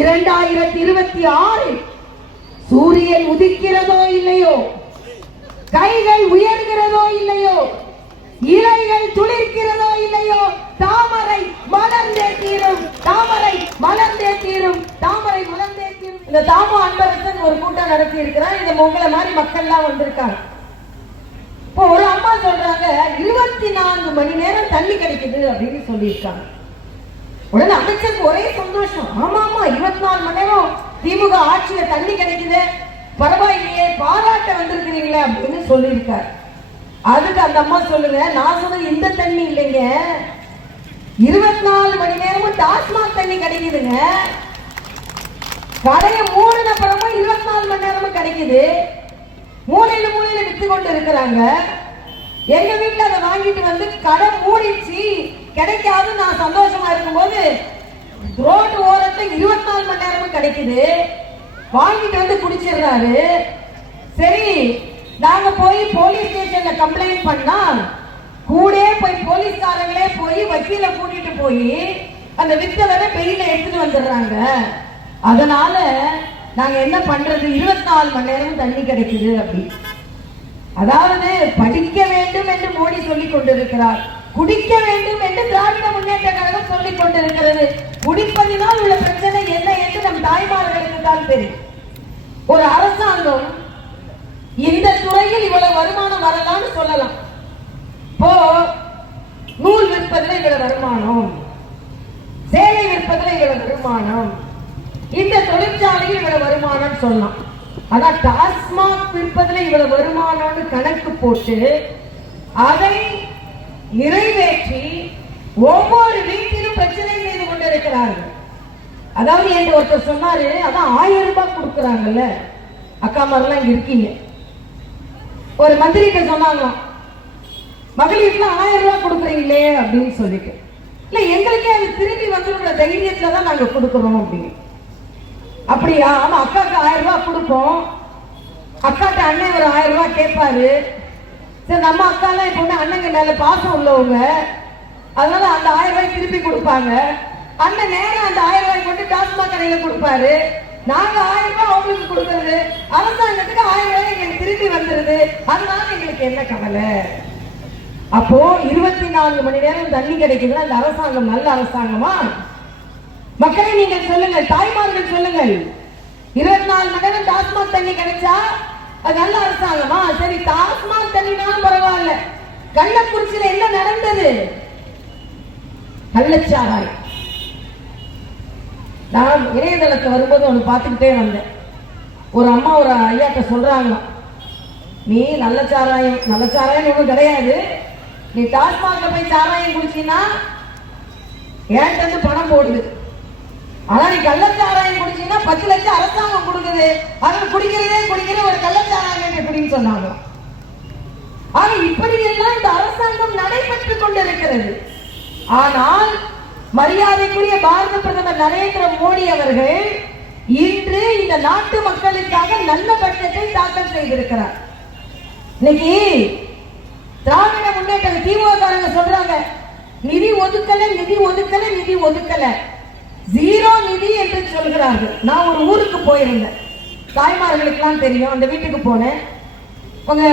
2026 சூரியன் உதிக்கிறதோ இல்லையோ, கைகள் உயர்கிறதோ இல்லையோ, இலைகள் துளிர்க்கிறதோ இல்லையோ, தாமரை மலர்ந்தே தீரும், தாமரை மலர்ந்தே தீரும், தாமரை மலர்ந்தே தீரும். இந்த தாமோ அன்பரசன் ஒரு கூட்டம் நடத்தி இருக்கிறார். இந்த உங்களை மாதிரி மக்கள் எல்லாம் வந்திருக்காங்க. இப்போ ஒரு அம்மா சொல்றாங்க 24 மணி நேரம் தண்ணி கிடைக்குது அப்படின்னு சொல்லியிருக்காங்க. உடனே அமைச்சருக்கு ஒரே சந்தோஷம். ஆமா ஆமா 24 மணி நேரம் திமுக ஆட்சியில தண்ணி கிடைக்குது, பரவாயில்லையே, பாராட்ட வந்திருக்கிறீங்களே அப்படின்னு சொல்லியிருக்காரு. அதுக்கு அந்த அம்மா சொல்லுங்க, நான் சொன்னது இந்த தண்ணி இல்லைங்க, 24 மணி நேரமும் டாஸ்மாக் தண்ணி கிடைக்குதுங்க. கடையை மூடின பிறமும் 24 மணி நேரமும் கிடைக்குது. மூலையில மூலையில வித்து கொண்டு இருக்கிறாங்க. எங்க வீட்டுல அதை வாங்கிட்டு வந்து கடை மூடிச்சு கிடைக்காது, நான் சந்தோஷமா இருக்கும்போது ரோடு ஓரத்தை 24 மணி நேரமும் கிடைக்குது, வாங்கிட்டு வந்து குடிச்சிடுறாரு. சரி, நாங்க போய் போலீஸ் ஸ்டேஷன்ல கம்ப்ளைண்ட் பண்ணா கூட போய் போலீஸ்காரங்களே போய் வக்கீல கூட்டிட்டு போய் அந்த வித்தவரை பெயில எடுத்துட்டு வந்துடுறாங்க. அதனால நாங்க என்ன பண்றது, 24 மணி நேரம் தண்ணி கிடைக்குது அப்படி. அதாவது படிக்க வேண்டும் என்று மோடி சொல்லிக் கொண்டிருக்கிறார், குடிக்க வேண்டும் என்று திராவிட முன்னேற்ற கழகம் சொல்லிக் கொண்டிருக்கிறது. குடிப்பதினால் உள்ள பிரச்சனை என்ன என்று நம் தாய்மார்களுக்கு தான் தெரியும். ஒரு அரசாங்கம் இந்த துறையில் இவ்வளவு வருமானம் வரலாம்னு சொல்லலாம். இப்போ நூல் விற்பதில் இவ்வளவு வருமானம், சேலை விற்பதில் இவ்வளவு வருமானம், இந்த தொழிற்சாலையில் இவ்வளவு வருமானம் சொல்லலாம். ஆனா டாஸ்மாக் விற்பதில் இவ்வளவு வருமானம்னு கணக்கு போட்டு அதை நிறைவேற்றி ஒவ்வொரு வீட்டிலும் பிரச்சனை செய்து கொண்டிருக்கிறார்கள். அதாவது என்று ஒருத்தர் சொன்னாரு, அதான் 1000 ரூபாய் கொடுக்குறாங்கல்ல, அக்கா மாதிரிலாம் இங்க இருக்கீங்க. ஒரு மந்திரிட்ட சொன்னாங்க, மகளிருக்கு 1000 ரூபாய் கொடுக்குறீங்களே அப்படின்னு சொல்லிட்டு. இல்ல, எங்களுக்கே அது திரும்பி வந்து தைரியத்துல தான் நாங்க கொடுக்குறோம் அப்படின்னு. அப்படியா? ஆமா, அக்காவுக்கு 1000 ரூபாய் கொடுப்போம். அக்காட்ட அண்ணன் ஒரு 1000 ரூபாய் கேட்பாரு. சரி, நம்ம அக்காலாம் எப்பவுமே அண்ணங்க மேல பாசம் உள்ளவங்க, அதனால அந்த 1000 ரூபாய் திருப்பி கொடுப்பாங்க. அண்ணன் நேரம் அந்த 1000 ரூபாய் கொண்டு டாஸ்மாக் கடையில கொடுப்பாரு. நாங்க 1000 ரூபாய் அவங்களுக்கு கொடுக்கறது, அரசாங்கத்துக்கு 1000 ரூபாய் எங்களுக்கு திருப்பி வந்துருது. அதனால எங்களுக்கு என்ன கவலை? அப்போ 24 மணி நேரம் தண்ணி கிடைக்குதுன்னா அந்த அரசாங்கம் நல்ல அரசாங்கமா? மக்களை நீங்கள் சொல்லுங்கள், தாய்மார்கள் சொல்லுங்கள். 24 மணி நேரம் டாஸ்மாக் தண்ணி கிடைச்சா அது நல்ல அரசாங்கமா? சரி, டாஸ்மாக் தண்ணினாலும் பரவாயில்ல, கள்ளக்குறிச்சியில என்ன நடந்தது? கள்ளச்சாராயம். நான் இணையதளத்தை வரும்போது ஒன்று பார்த்துக்கிட்டே வந்தேன். ஒரு அம்மா ஒரு ஐயாட்ட சொல்றாங்க, நீ நல்ல சாராயம் ஒன்றும் கிடையாது, நீ டாஸ்மாக்ல போய் சாராயம் குடிச்சின்னா ஏன்ட்டு வந்து பணம் போடுது. ஆனா நீ கள்ளச்சாராயம் குடிச்சீங்கன்னா 10 லட்சம் அரசாங்கம் கொடுக்குது. அதை குடிக்கிற ஒரு கள்ளச்சாராயம் எப்படின்னு சொன்னாங்க. ஆக இப்படி எல்லாம் இந்த அரசாங்கம் நடைபெற்றுக் கொண்டிருக்கிறது. ஆனால் மரியாதைக்குரிய பாரத பிரதமர் நரேந்திர மோடி அவர்கள் இன்று இந்த நாட்டு மக்களுக்காக நல்ல பட்ஜெட்டை தாக்கல் செய்திருக்கிறார். இன்னைக்கு திராவிட முன்னேற்ற திமுக சொல்றாங்க, நிதி ஒதுக்கல, ஜீரோ நிதி என்று சொல்கிறார்கள். நான் ஒரு ஊருக்கு போயிருந்தேன், தாய்மார்களுக்கெல்லாம் தெரியும். அந்த வீட்டுக்கு போனேன். உங்க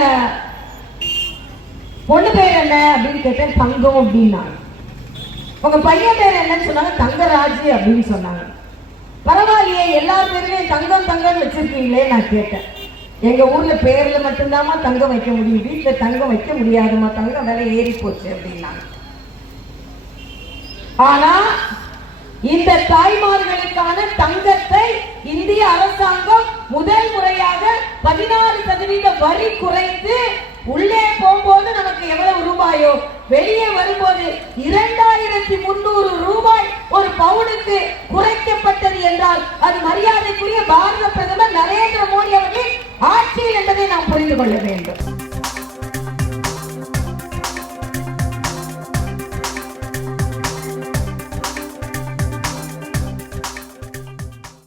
பொண்ணு பேர் என்ன அப்படின்னு கேட்டேன். தங்கம் அப்படின்னாங்க. உங்க பையன் பேர் என்னன்னு சொன்னாங்க. தங்கராஜ் அப்படின்னு சொன்னாங்க. பரவாயில்லையே, எல்லா பேருமே தங்கம் வச்சிருக்கீங்களே நான் கேட்டேன். எங்க ஊர்ல பேர்ல மட்டும்தாமா தங்கம் வைக்க முடியும், வீட்டுல தங்கம் வைக்க முடியாதுமா, தங்கம் விலை ஏறி போச்சு அப்படின்னாங்க. ஆனா இந்த தாய்மார்களுக்கான தங்கத்தை இந்திய அரசாங்கம் முதல் முறையாக 16% வரி குறைத்து, உள்ளே போகும்போது நமக்கு எவ்வளவு ரூபாயோ, வெளியே வரும்போது 2300 ரூபாய் ஒரு பவுனுக்கு குறைக்கப்பட்டது என்றால் அது மரியாதைக்குரிய பாரத பிரதமர் நரேந்திர மோடி அவர்களின் ஆட்சியில் என்பதை நாம் புரிந்து கொள்ள வேண்டும்.